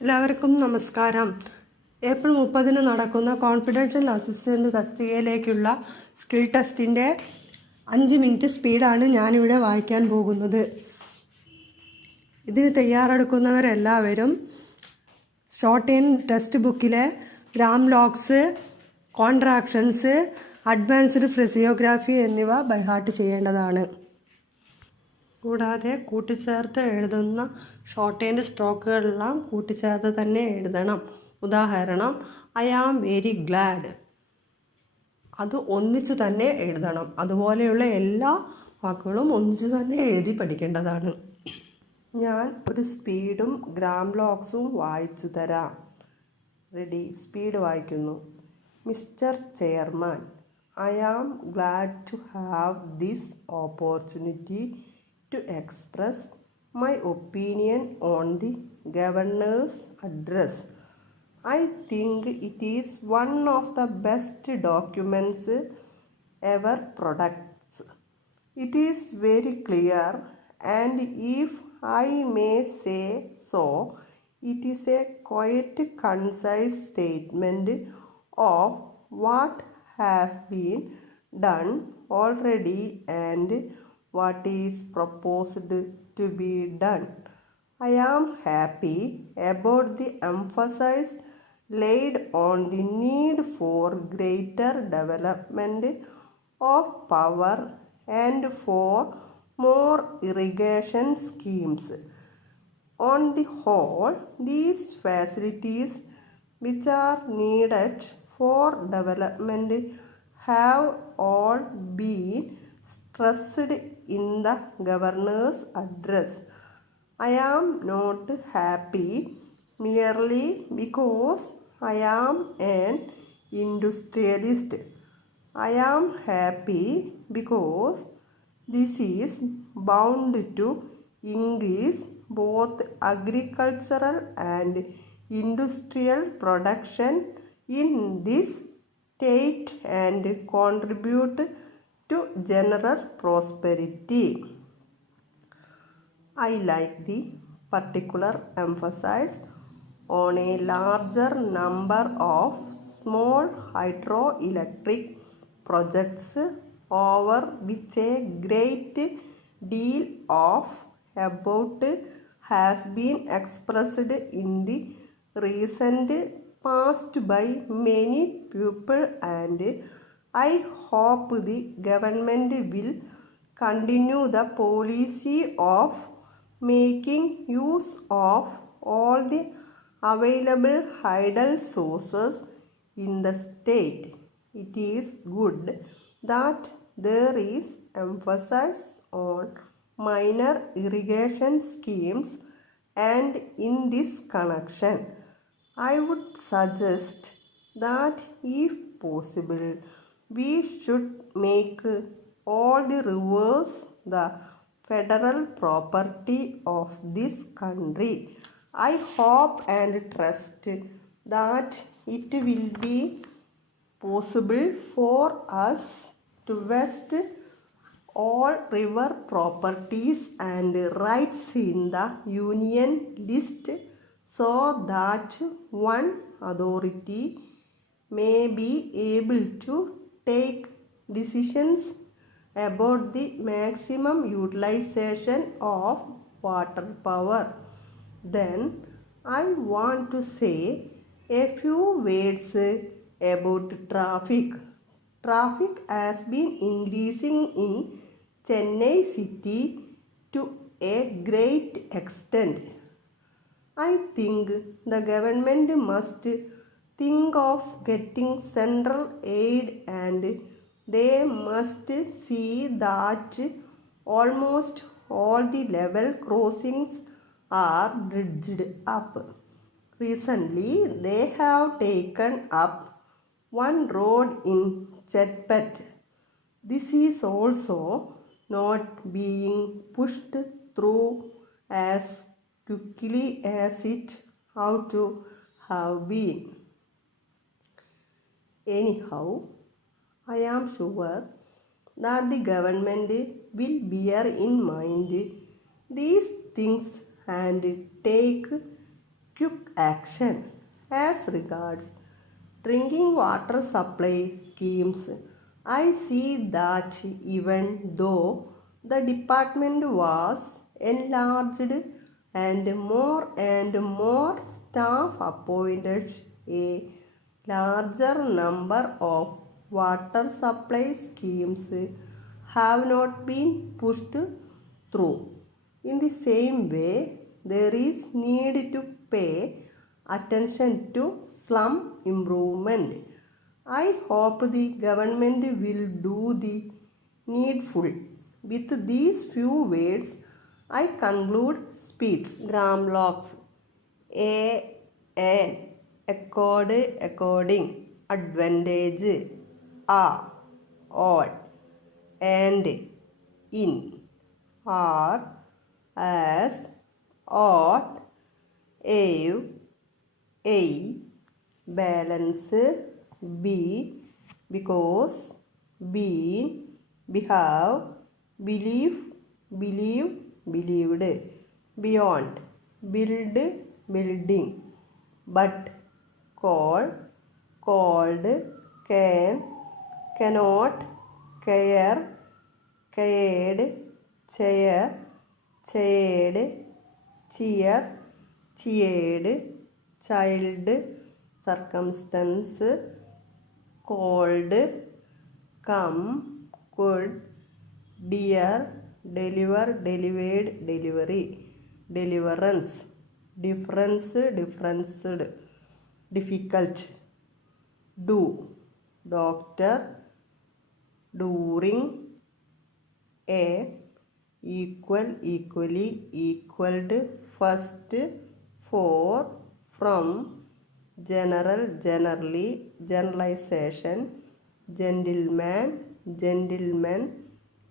എല്ലാവർക്കും നമസ്കാരം. ഏപ്രിൽ 30 നടക്കുന്ന കോൺഫിഡൻഷ്യൽ അസിസ്റ്റൻ്റ് തസ്തികയിലേക്കുള്ള സ്കിൽ ടെസ്റ്റിൻ്റെ 5 മിനിറ്റ് സ്പീഡാണ് ഞാനിവിടെ വായിക്കാൻ പോകുന്നത്. ഇതിന് തയ്യാറെടുക്കുന്നവരെല്ലാവരും ഷോർട്ട് ടെക്സ്റ്റ് ബുക്കിലെ ഗ്രാമലോഗ്സ്, കോൺട്രാക്ഷൻസ്, അഡ്വാൻസ്ഡ് ഫ്രസിയോഗ്രാഫി എന്നിവ ബൈഹാർട്ട് ചെയ്യേണ്ടതാണ്. കൂടാതെ കൂട്ടിച്ചേർത്ത് എഴുതുന്ന ഷോർട്ട് സ്ട്രോക്കുകളെല്ലാം കൂട്ടിച്ചേർത്ത് തന്നെ എഴുതണം. ഉദാഹരണം, ഐ ആം വെരി ഗ്ലാഡ്, അത് ഒന്നിച്ചു തന്നെ എഴുതണം. അതുപോലെയുള്ള എല്ലാ വാക്കുകളും ഒന്നിച്ചു തന്നെ എഴുതി പഠിക്കേണ്ടതാണ്. ഞാൻ ഒരു സ്പീഡും ഗ്രാമലോഗ്സും വായിച്ചു തരാം. റെഡി? സ്പീഡ് വായിക്കുന്നു. Mister chairman, I am glad to have this opportunity to express my opinion on the governor's address. I think it is one of the best documents ever produced. It is very clear, and if I may say so, it is a quite concise statement of what has been done already and what is proposed to be done. I am happy about the emphasis laid on the need for greater development of power and for more irrigation schemes. On the whole, these facilities which are needed for development have all been stressed in the governor's address. I am not happy merely because I am an industrialist. I am happy because this is bound to increase both agricultural and industrial production in this state and contribute to general prosperity. I like the particular emphasis on a larger number of small hydroelectric projects over which a great deal of about has been expressed in the recent past by many people, and I hope the government will continue the policy of making use of all the available hydel sources in the state. It is good that there is emphasis on minor irrigation schemes, and in this connection, I would suggest that if possible, we should make all the rivers the federal property of this country. I hope and trust that it will be possible for us to vest all river properties and rights in the union list so that one authority may be able to take decisions about the maximum utilization of water power. Then I want to say a few words about traffic. Traffic has been increasing in Chennai city to a great extent. I think the government must think of getting central aid, and they must see that almost all the level crossings are bridged up. Recently, they have taken up one road in Chetpet. This is also not being pushed through as quickly as it ought to have been. Anyhow, I am sure that the government will bear in mind these things and take quick action. As regards drinking water supply schemes, I see that even though the department was enlarged and more staff appointed, a larger number of water supply schemes have not been pushed through. In the same way, there is need to pay attention to slum improvement. I hope the government will do the needful. With these few words, I conclude speech. Grammalogues. An, accord, according, advantage, all, and, in, are, as, ought, a, balance, be, because, been, behave, believe, believed, beyond, build, building, but, call, called, can, cannot, care, cared, chair, chaired, cheer, cheered, child, circumstance, cold, come, could, dear, deliver, delivered, delivery, deliverance, difference, differenced, difficult, do, doctor, during, a, equal, equally, equaled, first, for, from, general, generally, generalization, gentleman, gentleman,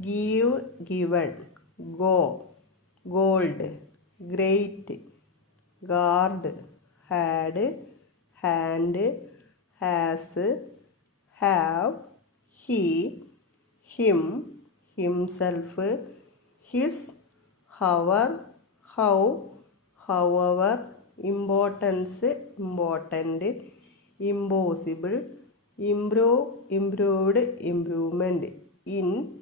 give, given, go, gold, great, guard, had, hand, has, have, he, him, himself, his, however, how, however, importance, important, impossible, improve, improved, improvement, in,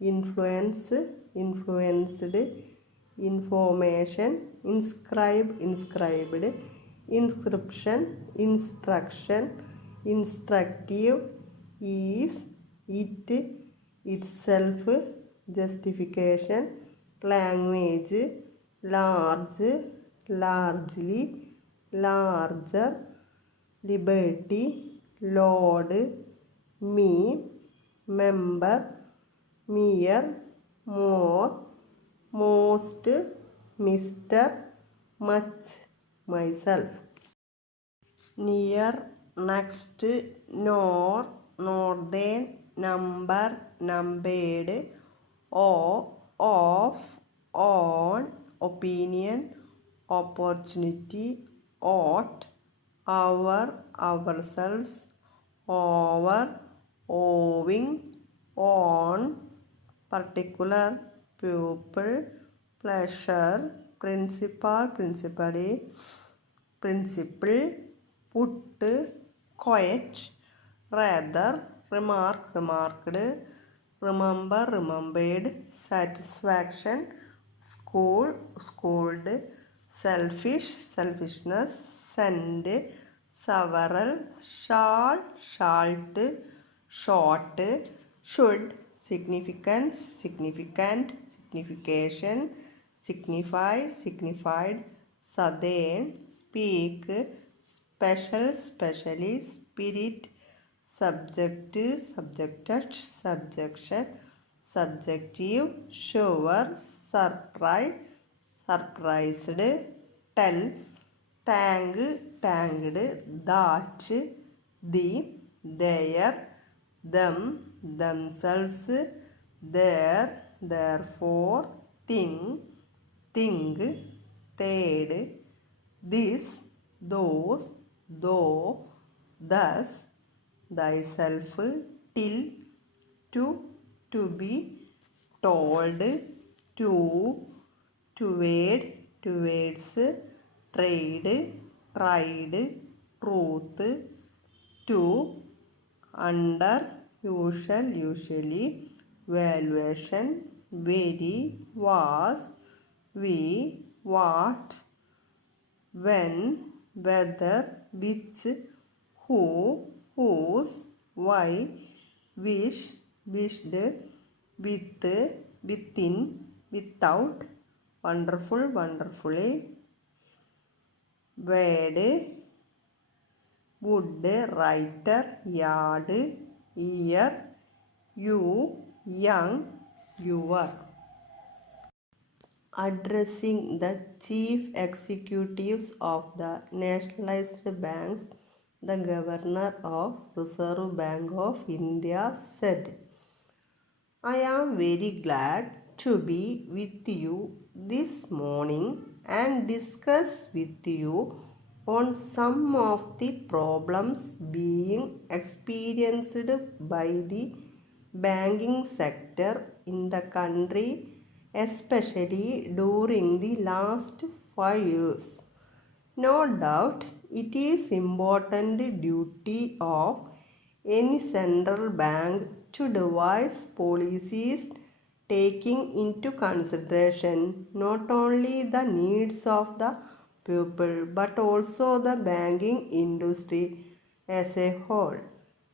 influence, influenced, information, inscribe, inscribed, inscription, instruction, instructive, is, it, itself, justification, language, large, largely, larger, liberty, load, me, member, mere, more, most, Mr., much, myself. Near, next, nor, northern, number, numbered, of, on, opinion, opportunity, ought, our, ourselves, over, owing, on, particular, pupil, pleasure, principal, principally, principle, put, quite, rather, remark, remarked, remember, remembered, satisfaction, school, schooled, selfish, selfishness, send, several, shall, shalt, short, should, significance, significant, signification, signify, signified, southern, speak, special, specially, spirit, subject, subjected, subjection, subjective, sure, surprise, surprised, tell, tang, tanged, that, the, their, them, themselves, their, therefore, thing, third, this, those, though, thus, thyself, till, to be, told, to, toward, towards, trade, tried, truth, to, under, usual, usually, valuation, very, was, we, what, when, whether, which, who, whose, why, wish, wished, with, within, without, wonderful, wonderfully, word, wood, writer, yard, year, you, young, your. Addressing the chief executives of the nationalized banks, the Governor of Reserve Bank of India said, I am very glad to be with you this morning and discuss with you on some of the problems being experienced by the banking sector in the country, especially during the last 5 years. No doubt it is important duty of any central bank to devise policies taking into consideration not only the needs of the people but also the banking industry as a whole.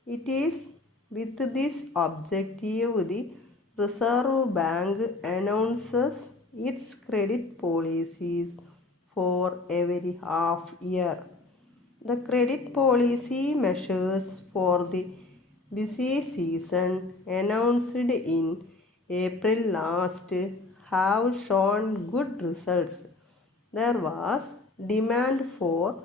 It is with this objective the Reserve Bank announces its credit policies for every half year. The credit policy measures for the busy season announced in April last have shown good results. There was demand for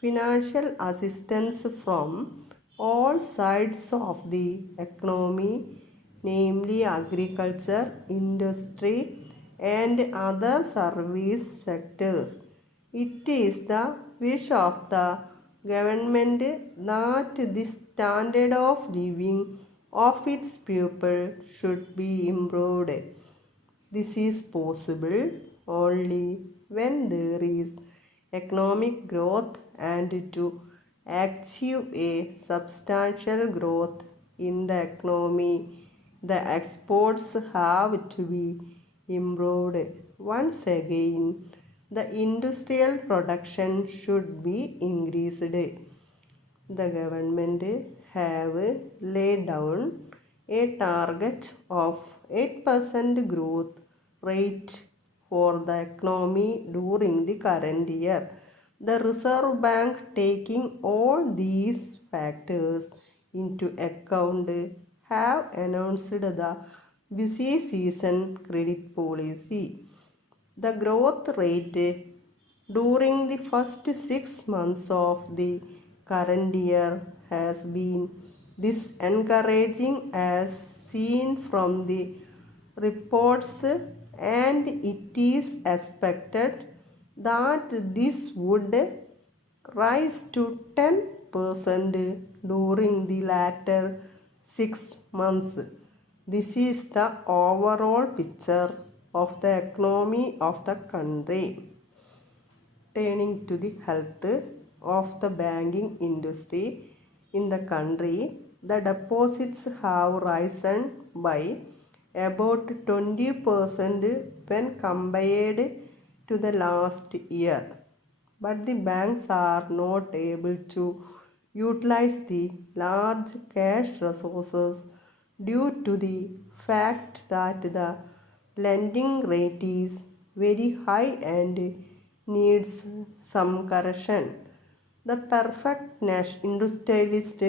financial assistance from all sides of the economy, namely agriculture, industry, and other service sectors. It is the wish of the government that the standard of living of its people should be improved. This is possible only when there is economic growth, and to achieve a substantial growth in the economy, the exports have to be improved. Once again, the industrial production should be increased. The government have laid down a target of 8% growth rate for the economy during the current year. The Reserve Bank, taking all these factors into account, have announced the busy season credit policy. The growth rate during the first 6 months of the current year has been disencouraging as seen from the reports, and it is expected that this would rise to 10% during the latter 6 months. This is the overall picture of the economy of the country. Turning to the health of the banking industry in the country, the deposits have risen by about 20% when compared to the last year. But the banks are not able to utilize the large cash resources due to the fact that the lending rate is very high and needs some correction. The perfect industrialist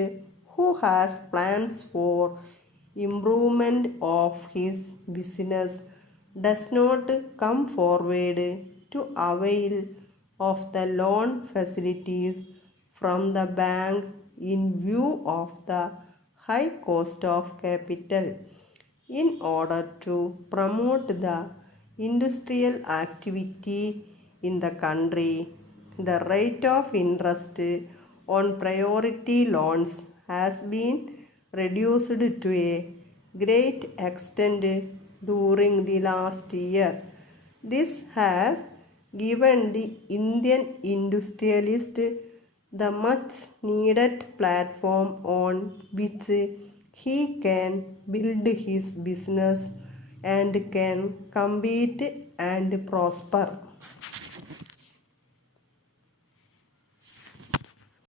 who has plans for improvement of his business does not come forward to avail of the loan facilities from the bank in view of the high cost of capital. In order to promote the industrial activity in the country, the rate of interest on priority loans has been reduced to a great extent during the last year. This has given the Indian industrialist the much needed platform on which he can build his business and can compete and prosper.